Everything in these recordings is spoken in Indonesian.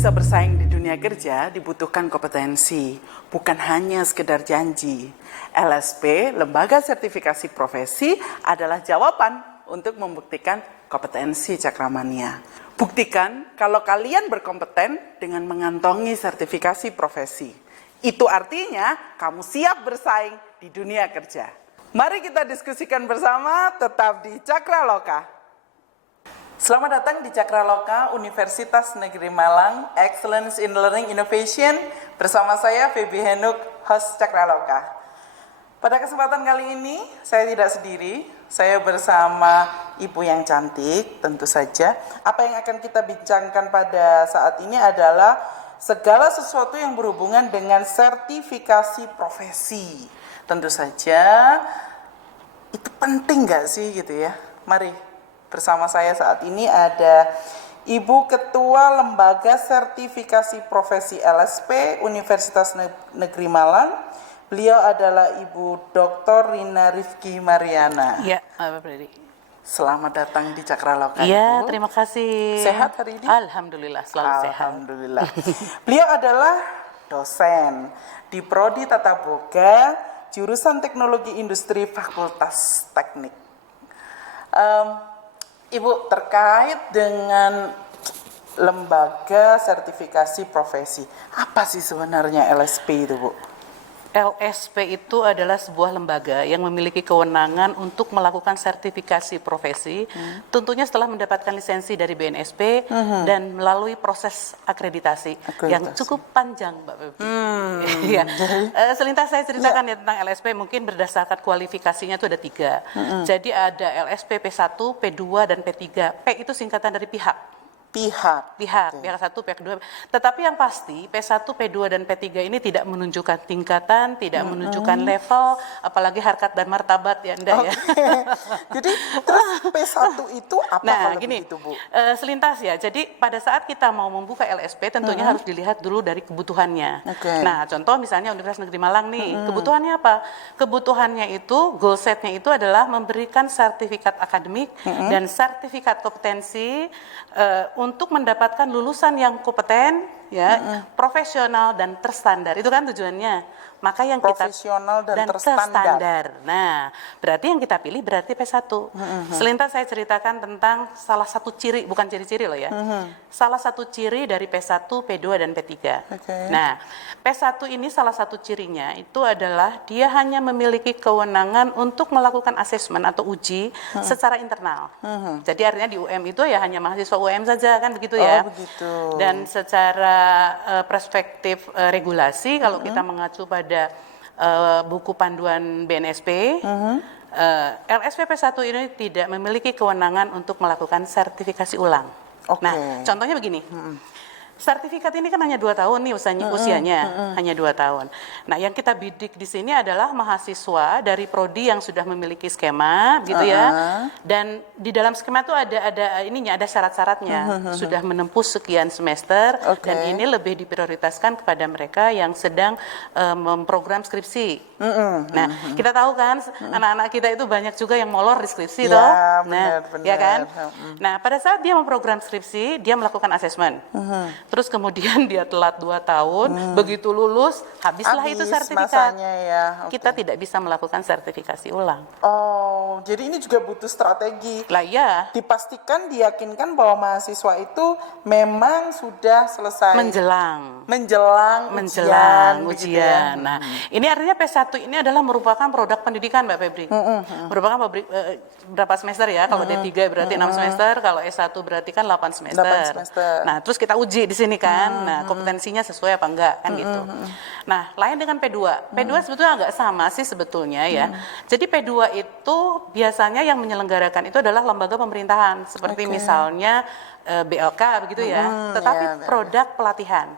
bisa bersaing di dunia kerja dibutuhkan kompetensi, bukan hanya sekedar janji. LSP, Lembaga Sertifikasi Profesi, adalah jawaban untuk membuktikan kompetensi Cakramania. Buktikan kalau kalian berkompeten dengan mengantongi sertifikasi profesi. Itu artinya kamu siap bersaing di dunia kerja. Mari kita diskusikan bersama, tetap di Cakraloka. Selamat datang di Cakraloka, Universitas Negeri Malang, Excellence in Learning Innovation, bersama saya Feby Henuk, host Cakraloka. Pada kesempatan kali ini, saya tidak sendiri, saya bersama ibu yang cantik, tentu saja. Apa yang akan kita bincangkan pada saat ini adalah segala sesuatu yang berhubungan dengan sertifikasi profesi. Tentu saja, itu penting nggak sih gitu ya? Mari. Bersama saya saat ini ada Ibu Ketua Lembaga Sertifikasi Profesi LSP Universitas Negeri Malang. Beliau adalah Ibu Dr. Rina Rifki Mariana. Ya, Pak Freddy. Selamat datang di Cakraloka. Ya, Ibu. Terima kasih. Sehat hari ini? Alhamdulillah, selalu sehat. Alhamdulillah. Beliau adalah dosen di Prodi Tata Boga, jurusan Teknologi Industri Fakultas Teknik. Ibu, terkait dengan lembaga sertifikasi profesi, apa sih sebenarnya LSP itu, Bu? LSP itu adalah sebuah lembaga yang memiliki kewenangan untuk melakukan sertifikasi profesi, tentunya setelah mendapatkan lisensi dari BNSP dan melalui proses akreditasi yang cukup panjang, Mbak Feby. Ya. Selintas saya ceritakan ya tentang LSP, mungkin berdasarkan kualifikasinya itu ada 3. Jadi ada LSP P1, P2, dan P3. P itu singkatan dari pihak. Pihak 1, pihak 2. Tetapi yang pasti P1, P2 dan P3 ini tidak menunjukkan tingkatan, tidak menunjukkan level, apalagi harkat dan martabat ya Anda ya. Jadi terus P1 itu apa nah, kalau gini, begitu, Bu? Selintas ya. Jadi pada saat kita mau membuka LSP tentunya harus dilihat dulu dari kebutuhannya. Nah, contoh misalnya Universitas Negeri Malang nih, kebutuhannya apa? Kebutuhannya itu, goal setnya itu adalah memberikan sertifikat akademik dan sertifikat kompetensi untuk mendapatkan lulusan yang kompeten, ya, profesional dan terstandar. Itu kan tujuannya. Maka yang profesional kita dan terstandar. Nah, berarti yang kita pilih berarti P1. Selintas saya ceritakan tentang salah satu ciri, bukan ciri-ciri loh ya. Salah satu ciri dari P1, P2 dan P3. Nah, P1 ini salah satu cirinya itu adalah dia hanya memiliki kewenangan untuk melakukan asesmen atau uji secara internal. Jadi artinya di UM itu ya hanya mahasiswa UM saja kan begitu ya. Begitu. Dan secara perspektif regulasi kalau kita mengacu pada buku panduan BNSP, LSP P1 ini tidak memiliki kewenangan untuk melakukan sertifikasi ulang. Nah, contohnya begini. Sertifikat ini kan hanya 2 tahun nih usianya, hanya 2 tahun. Nah, yang kita bidik di sini adalah mahasiswa dari prodi yang sudah memiliki skema, gitu ya. Dan di dalam skema itu ada syarat-syaratnya. Sudah menempuh sekian semester dan ini lebih diprioritaskan kepada mereka yang sedang memprogram skripsi. Nah, kita tahu kan anak-anak kita itu banyak juga yang molor di skripsi, toh. Nah, ya kan? Nah, pada saat dia memprogram skripsi, dia melakukan asesmen. Terus kemudian dia telat 2 tahun, begitu lulus, habislah itu sertifikat. Masanya ya. Kita tidak bisa melakukan sertifikasi ulang. Oh, jadi ini juga butuh strategi. Lah ya. Dipastikan, diyakinkan bahwa mahasiswa itu memang sudah selesai. Menjelang ujian. Gitu ya. Nah, ini artinya P1 ini adalah merupakan produk pendidikan, Mbak Febri. Merupakan berapa semester ya? Kalau D3 berarti 6 semester, kalau S1 berarti kan 8 semester. Nah, terus kita uji di sini kan, nah kompetensinya sesuai apa enggak kan gitu. Nah, lain dengan P2. P2 sebetulnya agak sama sih sebetulnya ya. Jadi P2 itu biasanya yang menyelenggarakan itu adalah lembaga pemerintahan seperti misalnya BLK begitu ya. Tetapi produk pelatihan.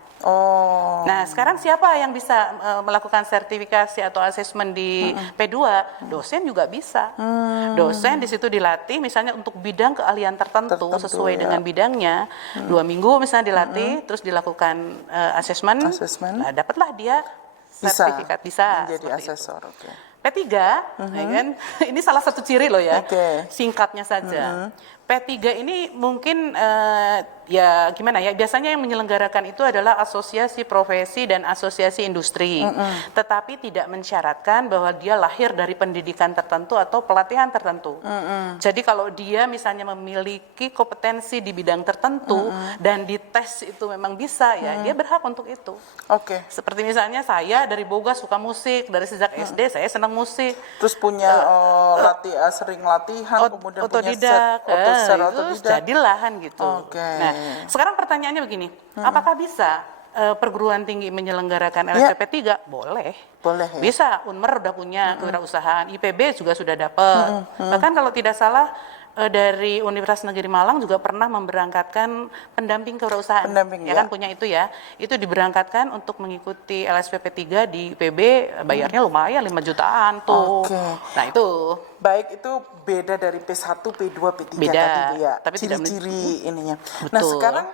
Nah, sekarang siapa yang bisa melakukan sertifikasi atau asesmen di P2? Dosen juga bisa. Dosen di situ dilatih misalnya untuk bidang keahlian tertentu sesuai dengan bidangnya. 2 minggu misalnya dilatih, terus dilakukan asesmen. Nah, dapatlah dia sertifikat bisa menjadi asesor. P3, ya kan? Ini salah satu ciri loh ya. Singkatnya saja. P3 ini mungkin ya gimana ya, biasanya yang menyelenggarakan itu adalah asosiasi profesi dan asosiasi industri, tetapi tidak mensyaratkan bahwa dia lahir dari pendidikan tertentu atau pelatihan tertentu. Jadi kalau dia misalnya memiliki kompetensi di bidang tertentu dan dites itu memang bisa, ya dia berhak untuk itu. Oke. Seperti misalnya saya dari Boga suka musik, dari sejak SD saya senang musik. Terus punya sering latihan, kemudian punya Otodidak, secara itu otodidak. jadilah kan gitu. Oke. Nah, sekarang pertanyaannya begini, apakah bisa perguruan tinggi menyelenggarakan LSPP 3? Boleh. Boleh ya? Bisa, Unmer udah punya kewirausahaan, IPB juga sudah dapat. Bahkan kalau tidak salah dari Universitas Negeri Malang juga pernah memberangkatkan pendamping kewirausahaan. Pendamping, ya kan punya itu ya. Itu diberangkatkan untuk mengikuti LSPP 3 di IPB, bayarnya lumayan 5 jutaan tuh. Oke. Nah, itu. Baik, itu beda dari P1, P2, P3 Beda, tadi ya. tapi tidak ciri-ciri ininya. Betul. Nah, sekarang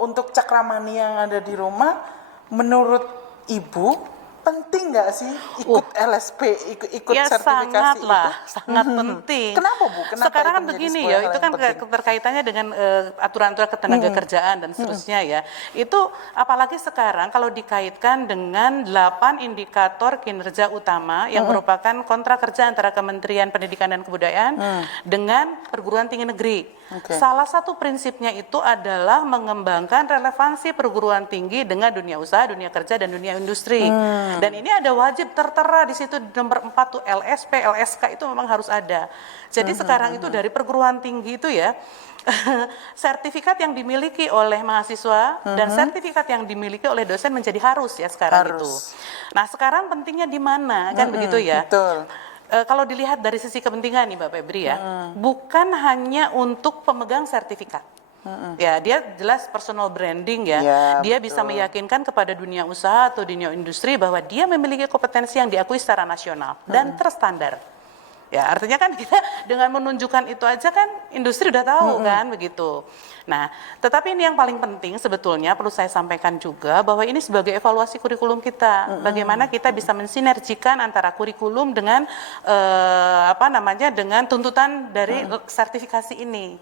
untuk cakramani yang ada di rumah, menurut Ibu penting nggak sih ikut LSP, ikut Ya sertifikasi sangatlah, itu? sangat penting. Kenapa Bu? Kenapa Sekarang kan itu menjadi begini sebuah ya, hal itu yang kan penting? keterkaitannya dengan aturan-aturan ketenaga kerjaan dan seterusnya ya. Itu apalagi sekarang kalau dikaitkan dengan 8 indikator kinerja utama yang merupakan kontrak kerja antara Kementerian Pendidikan dan Kebudayaan dengan perguruan tinggi negeri. Oke. Salah satu prinsipnya itu adalah mengembangkan relevansi perguruan tinggi dengan dunia usaha, dunia kerja, dan dunia industri. Dan ini ada wajib tertera di situ nomor 4 tuh LSP, LSK itu memang harus ada. Jadi sekarang itu dari perguruan tinggi itu ya, sertifikat yang dimiliki oleh mahasiswa dan sertifikat yang dimiliki oleh dosen menjadi harus ya sekarang itu. Nah, sekarang pentingnya di mana kan begitu ya? Betul. Kalau dilihat dari sisi kepentingan nih Mbak Febri ya, bukan hanya untuk pemegang sertifikat. Ya, dia jelas personal branding ya. Dia betul. bisa meyakinkan kepada dunia usaha atau dunia industri bahwa dia memiliki kompetensi yang diakui secara nasional dan terstandar. Ya, artinya kan kita dengan menunjukkan itu aja kan industri udah tahu kan begitu. Nah, tetapi ini yang paling penting sebetulnya perlu saya sampaikan juga bahwa ini sebagai evaluasi kurikulum kita. Bagaimana kita bisa mensinergikan antara kurikulum dengan dengan tuntutan dari sertifikasi ini.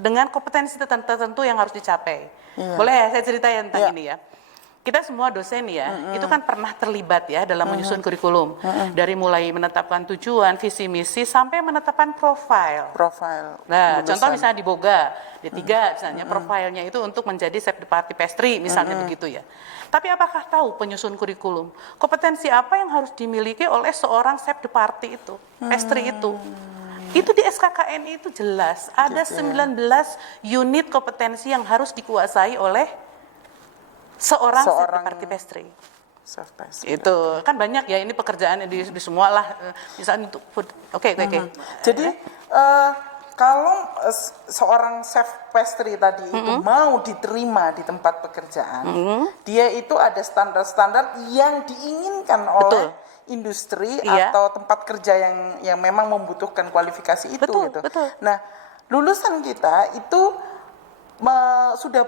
Dengan kompetensi tertentu yang harus dicapai. Boleh ya saya ceritain tentang ini ya. Kita semua dosen ya, itu kan pernah terlibat ya dalam menyusun kurikulum. Dari mulai menetapkan tujuan, visi misi, sampai menetapkan profil. Nah, lulusan. contoh misalnya di Boga, D3 misalnya, profilnya itu untuk menjadi Chef de Parti Pastry, misalnya begitu ya. Tapi apakah tahu penyusun kurikulum? Kompetensi apa yang harus dimiliki oleh seorang Chef de Parti itu, pastry itu? Itu di SKKN itu jelas, ada 19 unit kompetensi yang harus dikuasai oleh seorang Chef de Parti Pastry. Itu kan banyak ya, ini pekerjaan di semua lah, misalnya untuk food. Oke. Jadi kalau seorang chef pastry tadi itu mau diterima di tempat pekerjaan, dia itu ada standar-standar yang diinginkan oleh industri atau tempat kerja yang memang membutuhkan kualifikasi itu gitu. Nah, lulusan kita itu sudah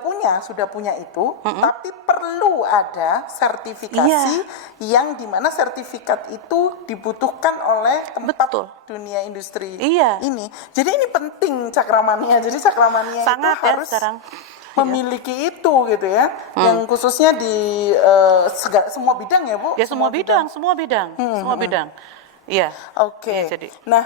punya itu, tapi perlu ada sertifikasi yang dimana sertifikat itu dibutuhkan oleh tempat dunia industri ini. Jadi ini penting cakramania. Jadi cakramania itu harus memiliki itu gitu ya, yang khususnya di semua bidang ya Bu? Ya semua bidang. Iya. Oke. Jadi. Nah,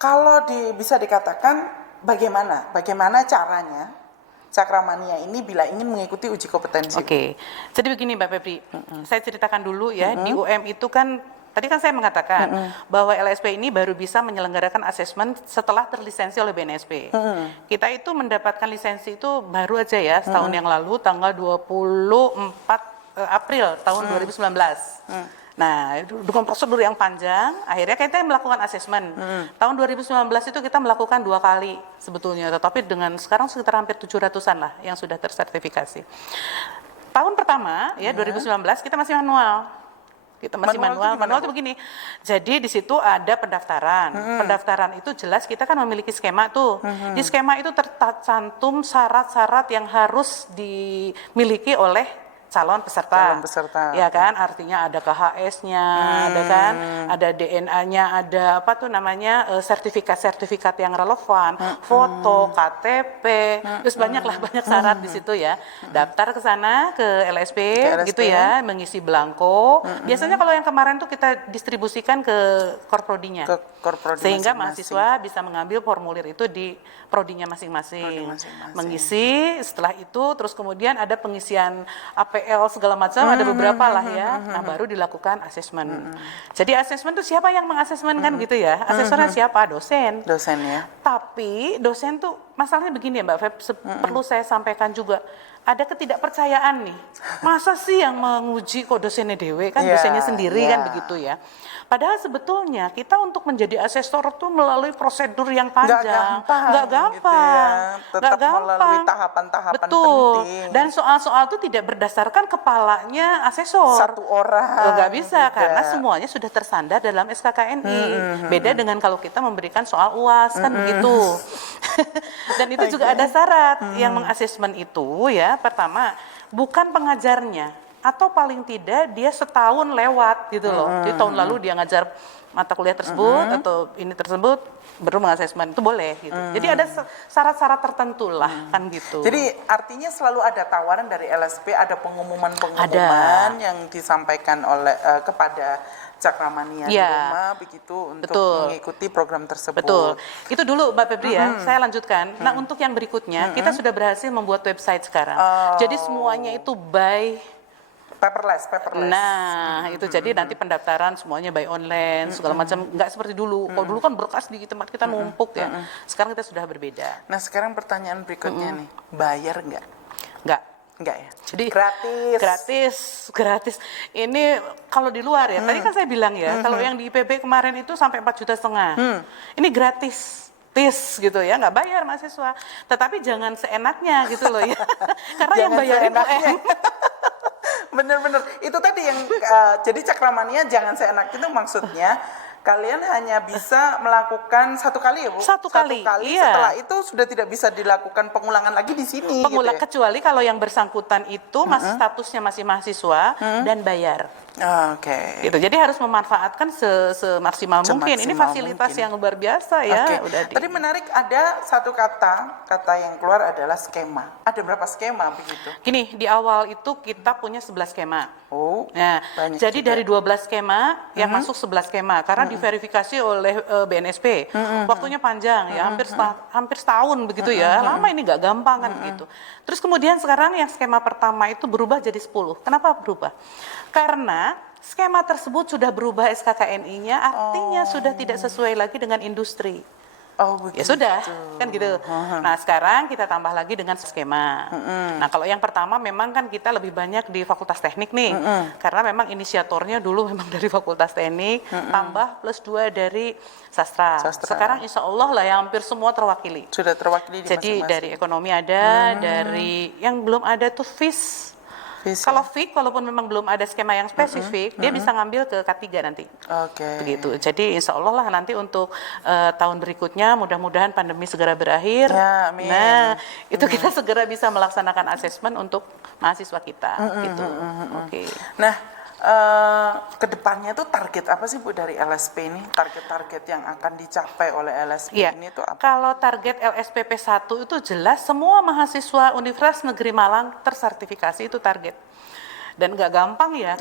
kalau bisa dikatakan bagaimana caranya cakramania ini bila ingin mengikuti uji kompetensi? Oke, jadi begini Mbak Febri, saya ceritakan dulu ya, di UM itu kan, tadi kan saya mengatakan bahwa LSP ini baru bisa menyelenggarakan asesmen setelah terlisensi oleh BNSP. Kita itu mendapatkan lisensi itu baru aja ya, setahun yang lalu, tanggal 24 April tahun 2019. Nah, dengan prosedur yang panjang, akhirnya kita melakukan asesmen. Tahun 2019 itu kita melakukan 2 kali sebetulnya, tetapi dengan sekarang sekitar hampir 700-an lah yang sudah tersertifikasi. Tahun pertama, ya 2019, kita masih manual. Kita masih manual itu begini. Jadi di situ ada pendaftaran. Pendaftaran itu jelas kita kan memiliki skema tuh. Di skema itu tercantum syarat-syarat yang harus dimiliki oleh calon peserta. Calon peserta. Ya kan, artinya ada KHS-nya, ada kan, ada DNA-nya, ada apa tuh namanya sertifikat-sertifikat yang relevan, foto, KTP, terus banyak syarat di situ ya. Daftar ke sana ke LSP, gitu ya, mengisi belangko. Biasanya kalau yang kemarin tuh kita distribusikan ke korprodinya. Sehingga mahasiswa bisa mengambil formulir itu di prodinya masing-masing. Mengisi, setelah itu terus kemudian ada pengisian APL segala macam, ada beberapa lah ya. Nah, baru dilakukan asesmen. Jadi asesmen itu siapa yang mengasesmen kan gitu ya? Asesornya siapa? Dosen. Dosen ya. Tapi dosen tuh masalahnya begini ya Mbak Feb, perlu saya sampaikan juga. Ada ketidakpercayaan nih. Masa sih yang menguji kok dosennya dewe kan, dosennya sendiri kan begitu ya. Padahal sebetulnya kita untuk menjadi asesor tuh melalui prosedur yang panjang, nggak gampang, gitu ya. Tetap melalui tahapan-tahapan penting. Dan soal-soal itu tidak berdasarkan kepalanya asesor. Satu orang. Nggak bisa karena semuanya sudah tersandar dalam SKKNI. Beda dengan kalau kita memberikan soal UAS kan begitu. Dan itu juga ada syarat yang mengasesmen itu ya. Pertama, bukan pengajarnya. Atau paling tidak dia setahun lewat gitu loh. Di tahun lalu dia ngajar mata kuliah tersebut atau ini tersebut baru mengasesmen, itu boleh gitu. Jadi ada syarat-syarat tertentu lah kan gitu. Jadi artinya selalu ada tawaran dari LSP, ada pengumuman-pengumuman yang disampaikan oleh kepada Cakramania di rumah begitu untuk mengikuti program tersebut. Betul. Itu dulu Mbak Febri ya. Saya lanjutkan. Nah, untuk yang berikutnya kita sudah berhasil membuat website sekarang. Jadi semuanya itu by paperless. Nah, itu jadi nanti pendaftaran semuanya by online, segala macam, nggak seperti dulu. Kalau dulu kan berkas di tempat kita numpuk ya. Sekarang kita sudah berbeda. Nah, sekarang pertanyaan berikutnya nih, bayar nggak? Nggak ya? Jadi gratis. Ini kalau di luar ya, tadi kan saya bilang ya, kalau yang di IPB kemarin itu sampai 4,5 juta. Ini gratis. Gitu ya, nggak bayar mahasiswa. Tetapi jangan seenaknya gitu loh ya. Karena yang bayar itu Bener-bener, itu tadi yang jadi Cakramania jangan seenak itu maksudnya kalian hanya bisa melakukan satu kali ya Bu? Satu kali, iya. Setelah itu sudah tidak bisa dilakukan pengulangan lagi di sini. Pengulang gitu ya? kecuali kalau yang bersangkutan itu masih statusnya masih mahasiswa dan bayar. Oke. Gitu. Jadi harus memanfaatkan semaksimal mungkin. Ini fasilitas yang luar biasa ya. Tadi menarik ada satu kata yang keluar adalah skema. Ada berapa skema begitu? Gini, di awal itu kita punya 11 skema. Oh. Nah, jadi juga. Dari 12 skema yang masuk 11 skema karena diverifikasi oleh BNSP. Waktunya panjang ya, hampir setahun begitu ya. Lama ini nggak gampang kan begitu. Terus kemudian sekarang yang skema pertama itu berubah jadi 10. Kenapa berubah? Karena skema tersebut sudah berubah SKKNI-nya, artinya sudah tidak sesuai lagi dengan industri. Oh, begitu. Ya sudah, kan gitu. Nah, sekarang kita tambah lagi dengan skema. Nah, kalau yang pertama memang kan kita lebih banyak di Fakultas Teknik nih. Karena memang inisiatornya dulu memang dari Fakultas Teknik, tambah plus 2 dari sastra. Sekarang insya Allah lah yang hampir semua terwakili. Sudah terwakili di Jadi masing-masing. dari ekonomi ada, dari yang belum ada tuh FIS. Kalau FIK, walaupun memang belum ada skema yang spesifik, dia bisa ngambil ke K3 nanti. Begitu. Jadi insya Allah lah nanti untuk tahun berikutnya, mudah-mudahan pandemi segera berakhir. Ya, amin. Nah, itu kita segera bisa melaksanakan asesmen untuk mahasiswa kita. Gitu. Nah, kedepannya tuh target apa sih Bu dari LSP ini? Target-target yang akan dicapai oleh LSP ini tuh apa? Kalau target LSPP 1 itu jelas semua mahasiswa Universitas Negeri Malang tersertifikasi, itu target. Dan nggak gampang ya,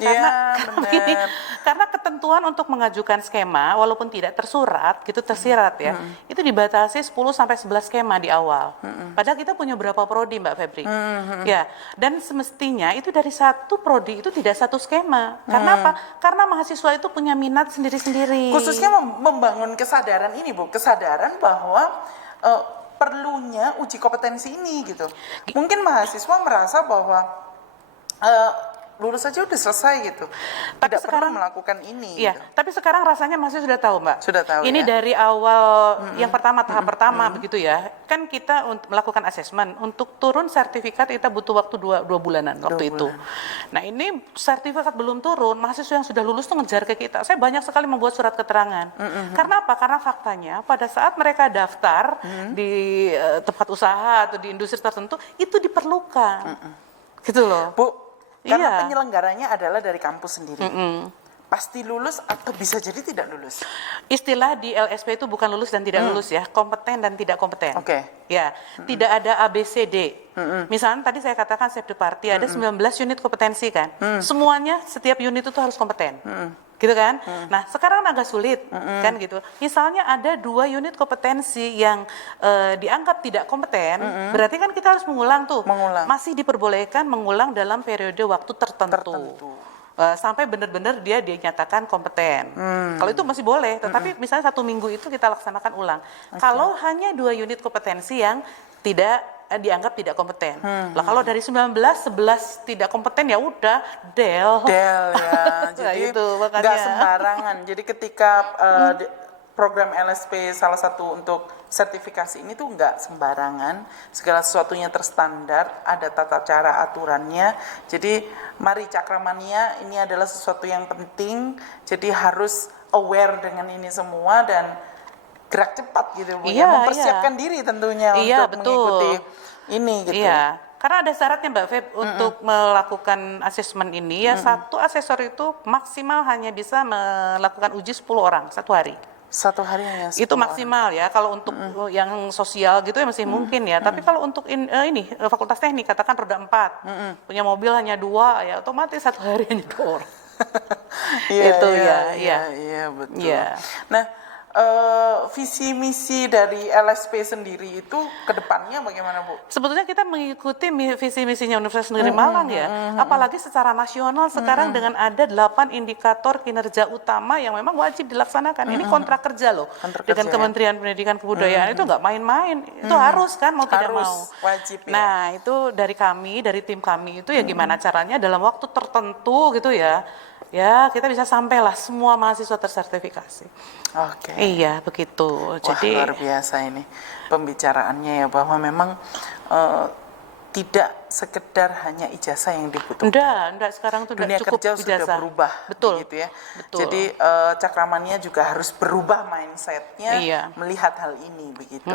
karena ketentuan untuk mengajukan skema walaupun tidak tersurat gitu, tersirat ya, itu dibatasi 10 sampai 11 skema di awal. Padahal kita punya berapa prodi Mbak Febri? Ya, dan semestinya itu dari satu prodi itu tidak satu skema. Karena apa? Karena mahasiswa itu punya minat sendiri-sendiri. Khususnya membangun kesadaran ini Bu, kesadaran bahwa perlunya uji kompetensi ini gitu. Mungkin mahasiswa merasa bahwa lulus saja udah selesai gitu. Tidak perlu melakukan ini. Iya, gitu. Tapi sekarang rasanya masih sudah tahu Mbak. Sudah tahu. Ini ya? dari awal yang pertama, tahap pertama begitu ya. Kan kita untuk melakukan asesmen, untuk turun sertifikat kita butuh waktu 2 bulanan waktu itu. Nah, ini sertifikat belum turun, mahasiswa yang sudah lulus tuh ngejar ke kita. Saya banyak sekali membuat surat keterangan. Karena apa? Karena faktanya pada saat mereka daftar di tempat usaha atau di industri tertentu itu diperlukan. Gitu loh. Bu, Karena Iya. penyelenggaranya adalah dari kampus sendiri. Pasti lulus atau bisa jadi tidak lulus. Istilah di LSP itu bukan lulus dan tidak lulus ya, kompeten dan tidak kompeten. Oke. Ya, tidak ada ABCD. Misalnya tadi saya katakan save the party ada 19 unit kompetensi kan. Semuanya setiap unit itu harus kompeten. Gitu kan? Nah, sekarang agak sulit kan gitu. Misalnya ada 2 unit kompetensi yang dianggap tidak kompeten, berarti kan kita harus mengulang tuh. Mengulang. Masih diperbolehkan mengulang dalam periode waktu tertentu. Sampai benar-benar dia dinyatakan kompeten. Kalau itu masih boleh, tetapi misalnya 1 minggu itu kita laksanakan ulang. Kalau hanya 2 unit kompetensi yang tidak dianggap tidak kompeten. Lah kalau dari 19, 11 tidak kompeten ya udah del. Del ya. Jadi itu, makanya. nggak sembarangan. Jadi ketika program LSP salah satu untuk sertifikasi ini tuh nggak sembarangan, segala sesuatunya terstandar, ada tata cara aturannya. Jadi mari Cakramania, ini adalah sesuatu yang penting, jadi harus aware dengan ini semua dan gerak cepat gitu Bu, Iya, mempersiapkan diri tentunya Iya, untuk betul. mengikuti ini gitu. Iya, karena ada syaratnya Mbak Feb untuk melakukan asesmen ini ya, satu asesor itu maksimal hanya bisa melakukan uji 10 orang satu hari. Satu hari hanya 10 Itu maksimal ya. Kalau untuk yang sosial gitu ya masih mungkin ya. Tapi kalau untuk ini fakultas teknik katakan roda 4, punya mobil hanya 2 ya, otomatis satu hari hanya 2 orang. Itu iya betul. Iya. Nah, visi misi dari LSP sendiri itu ke depannya bagaimana Bu? Sebetulnya kita mengikuti visi misinya Universitas Negeri Malang ya. Apalagi secara nasional sekarang dengan ada 8 indikator kinerja utama yang memang wajib dilaksanakan. Ini kontrak kerja loh. Kontrak dengan kerja, Kementerian Pendidikan Kebudayaan itu nggak main-main. Itu harus kan mau tidak Harus, mau. wajib ya. Nah, itu dari kami, dari tim kami itu ya gimana caranya dalam waktu tertentu gitu ya. Ya, kita bisa sampailah semua mahasiswa tersertifikasi. Oke. Iya, begitu. Wah, Jadi luar biasa ini pembicaraannya ya, bahwa memang tidak sekedar hanya ijazah yang dibutuhkan. enggak sekarang tuh Dunia cukup kerja sudah ijazah. berubah, Betul. gitu ya. Betul. Jadi Cakramania juga harus berubah mindsetnya Iya. melihat hal ini begitu.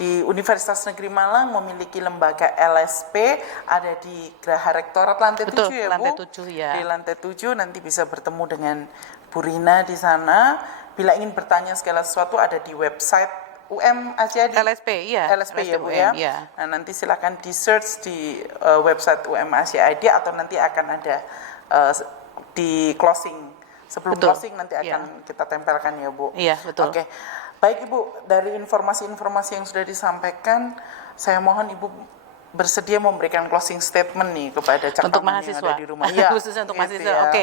Di Universitas Negeri Malang memiliki lembaga LSP, ada di Geraha Rektorat lantai Betul, 7 ya Bu. lantai 7 ya. Di lantai 7 nanti bisa bertemu dengan Bu Rina di sana. Bila ingin bertanya segala sesuatu ada di website UM Asia di LSP, iya. LSP ya Bu ya. Iya. Nah, nanti silakan di search di website UM Asia ID atau nanti akan ada di closing. Sebelum Betul. closing nanti akan kita tempelkan ya Bu. Iya, betul. Oke. Baik Ibu, dari informasi-informasi yang sudah disampaikan, saya mohon Ibu bersedia memberikan closing statement nih kepada Untuk Cakramania yang mahasiswa. ada di rumah. Ya, Khususnya untuk gitu mahasiswa. ya. Oke.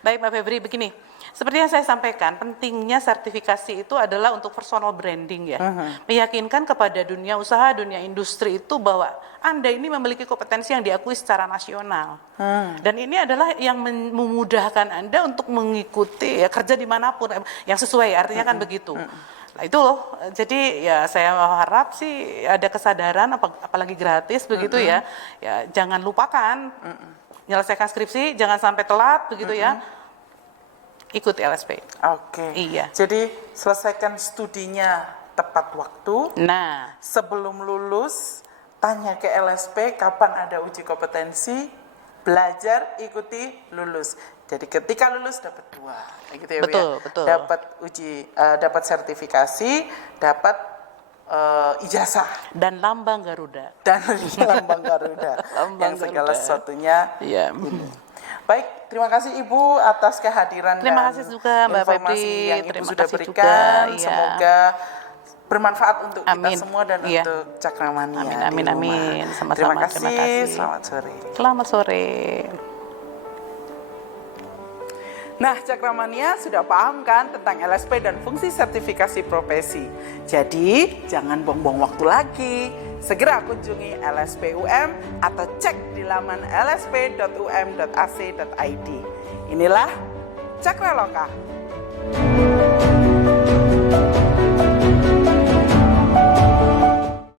Baik Mbak Febri, begini. Seperti yang saya sampaikan, pentingnya sertifikasi itu adalah untuk personal branding ya. Meyakinkan kepada dunia usaha, dunia industri itu bahwa Anda ini memiliki kompetensi yang diakui secara nasional. Dan ini adalah yang memudahkan Anda untuk mengikuti ya, kerja dimanapun yang sesuai, artinya kan begitu. Nah itu loh, jadi ya saya harap sih ada kesadaran, apalagi gratis begitu ya. Ya jangan lupakan, menyelesaikan skripsi, jangan sampai telat begitu ya. Ikut LSP. Oke. Iya. Jadi selesaikan studinya tepat waktu. Nah, Sebelum lulus, tanya ke LSP kapan ada uji kompetensi, belajar, ikuti, lulus. Jadi ketika lulus dapat 2, gitu ya Bu Betul, ya? betul. Dapat dapat sertifikasi, dapat ijazah dan lambang Garuda. dan lambang Garuda, Lambang yang segala Garuda. sesuatunya. Iya. Baik, terima kasih Ibu atas kehadiran Terima dan kasih juga Mbak informasi Febri. yang Ibu Terima sudah kasih berikan. juga, iya. Semoga bermanfaat untuk kita Amin. semua dan Iya. untuk Cakramania. Amin, di amin, rumah. amin. Sama-sama, Terima kasih. terima kasih. Selamat sore. Selamat sore. Nah, Cakramania sudah paham kan tentang LSP dan fungsi sertifikasi profesi. Jadi, jangan buang-buang waktu lagi. Segera kunjungi LSP UM atau cek di laman lsp.um.ac.id. Inilah Cakraloka.